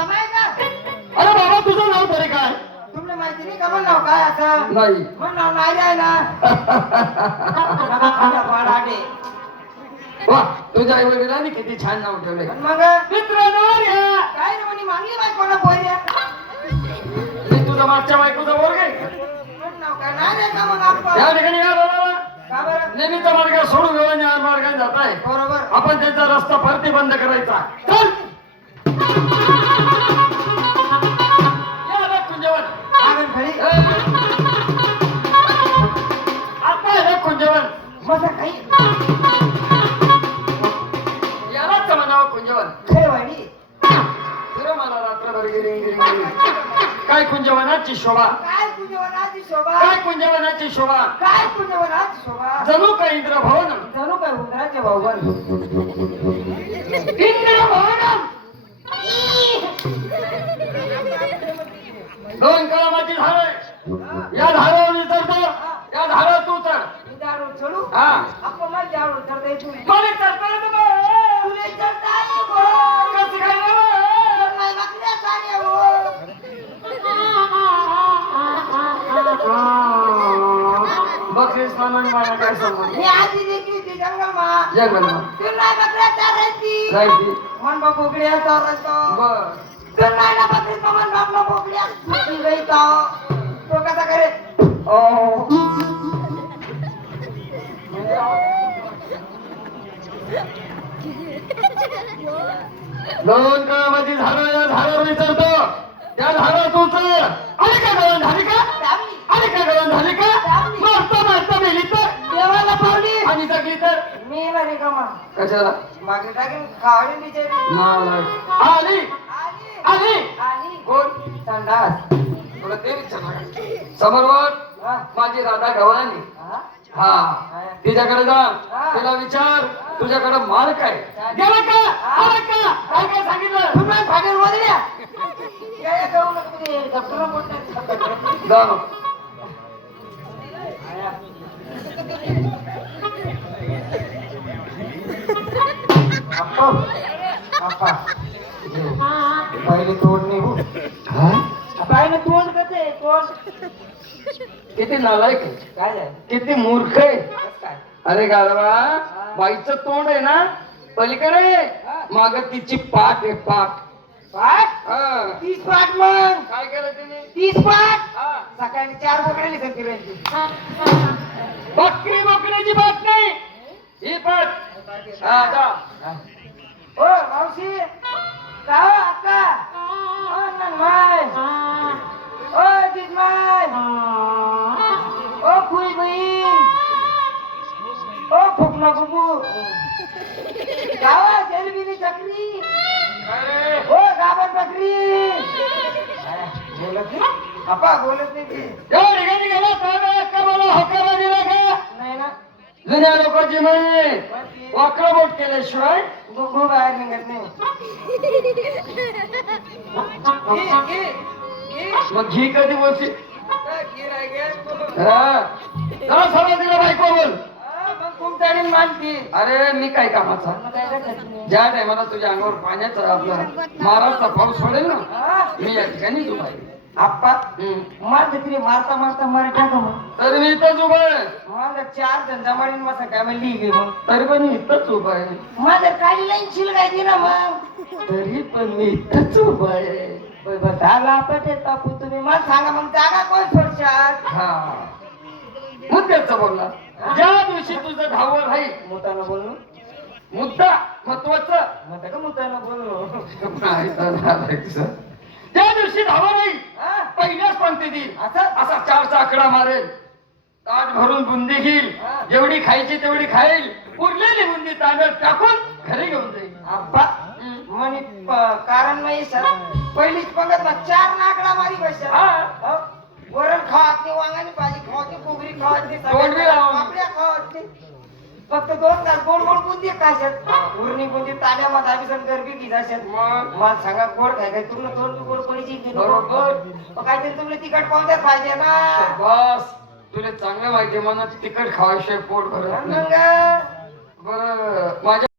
जमाय का? अरे बाबा तुझं नाव तरी काय? तुमने माहिती नाही का मग नाव काय असं? नाही. मग नाव नाही आहे ना. पाडाटे. वा तुझ्या आई वडिलांनी किती छान नाव ठेवलंय. मग मित्रांनो या. काय रे म्हणे मागली बाई कोणा पोऱ्या? मी तुझा मागच्या बायकोचा वर काय? नाव काय नाही रे का मग आपण? या ठिकाणी या बाबा. का बरं? नेहमीचा मार्ग सोडून व्यवहार मार्गाने जात आहे. बरोबर. आपण त्यांचा रस्ता परती बंद करायचा. चल. या रे कुंजवन. आगन खरी. आता हे कुंजवन. मजा काही. यालाच म्हणावं कुंजवन. खरे वाणी. फिरो मला रात्रभर गिरिंग गिरिंग गिरिंग. काय कुंजवनाची शोभा. काय कुंजवनाची शोभा. काय कुंजवनाची शोभा. काय कुंजवनाची शोभा. जणू काय इंद्रभवन. जणू काय उंदराचे भाऊबंद. इंद्रभवन. दोन कळमाची झाडे. या झाडावर मी चढतो. या झाडावर तू चढ. मी झाडावर चढू. हा. आपण मला झाडावर चढता येत नाही. मला चढता येतं बा. तुला चढता येत गो. कसं काय बा? नाही बघल्या साऱ्या हो. बकरीच पालन मला काय संबंध. मी आधी देखील होती जंगलमा. जंगलमा. तुला नाही बघल्या चारायची. जायची. मन बा बोकड्या चारायचं. बर. तुला नाही ना बकरीत मन बापला बोकड्या. ती गई तो कसा करे. दोन कळमाची झाडं या झाडावर मी चढतो. त्या झाडावर तू चढ. आली का गळण झाली का? दाबली. आली का गळण झाली का? मारता मारता मेली तर देवाला पावली. आणि जगली तर मी बरे गमा. कशाला? मागे टाकेन खावडी बिचारी. आली आली. आली. आली. कोण? संडास. तुला ते विचारणार समोर हा. माझी राधा गवळणी. हा? हा तिच्याकडे जा. तिला विचार तुझ्याकडे माल काय गेला का आला का काय काय सांगितलं. तुम्ही फाटेल वदल्या. काय जाऊ नको ते डॉक्टर बोलतात. जा मग. अप्पा पहिले तोड नाही हो. पहिले तोड करते तोड. किती नालायक आहे. काय झालं? किती मूर्ख आहे. काय अरे गाढवा बाईचं तोंड आहे ना पलीकडे माग तिची पाठ आहे पाठ. पाठ? हा. 30 पाठ मग. काय केलं तिने? 30 पाठ. हा. सकाळी 4 बोकड्याली संती. बकरी बोकड्याची पाठ नाही ही पाठ. हा जा. ओ मावशी का अक्का. ओ ननमाय. ओ जिजमाय. ओ खुई बहीण. ओ फुकना बुबू. गावा जलबीनी चकरी. अरे ओ गाभण बकरी. बोलत नाही अप्पा बोलत नाही ती. या ठिकाणी गेला तर अक्का मला होकारा दिला का? नाही ना. जुन्या लोकांची म्हणे वाकडं बोट केल्याशिवाय गुगू बाहेर निघत नाही. मग घी कधी बोलशील. तिला बायको बोल. मग कुमताडी मानती. अरे मी काय कामाचा. ज्या टायमाला तुझ्या अंगावर पाण्याचा आपला महाराजचा पाऊस पडेल ना मी या ठिकाणी उभा आहे. आप्पा मार तरी मारता मारता मर टाका मग. तरी मी इथंच उभा आहे. माझं 4 जण जमाडीन मग काय म्हणली गे मग. तरी पण मी इथंच उभा आहे. माझं काळी लाईन शिलगायची ना मग. तरी पण मी इथंच उभा आहे. झाला पटे तापू तुम्ही मला सांगा मग जागा कोण सोडशात. हा मुद्द्याचा बोलला. ज्या दिवशी तुझं धावण राहील मुतानं बोललो. मुद्दा महत्वाचा म्हणता का मुतानं बोललो. ज्या दिवशी धावण राहील हा? पहिल्याच पंक्तीत असं असा 4चा आकडा मारेल. ताट भरून बुंदी घेईल. जेवढी खायची तेवढी खाईल. उरलेली बुंदी तांब्यात टाकून घरी घेऊन जाईल. आप्पा म्हणे कारण नाही सर पहिलीच पंगत 4 नाकडा मारी बसल्या. हा. वरण खावाते वांगाची भाजी खावाते कोबरी खावाते तोंड बी लावा. पापड्या खावाते. फक्त 2 तास गोड गोड बुंदी खायच्यात. उरणी बुंदी ताण्या मध्ये आम्ही गरबी गिजाशात. मग मला सांगा गोड काय काय तुला तोंड बी गोड पडीची बरोबर. काहीतरी तुला तिखट पावत्यात पाहिजे ना. बस तुला चांगलं माहिती मला तिखट खावाशिवाय पोट भरत नाही. मग बरं माझ्या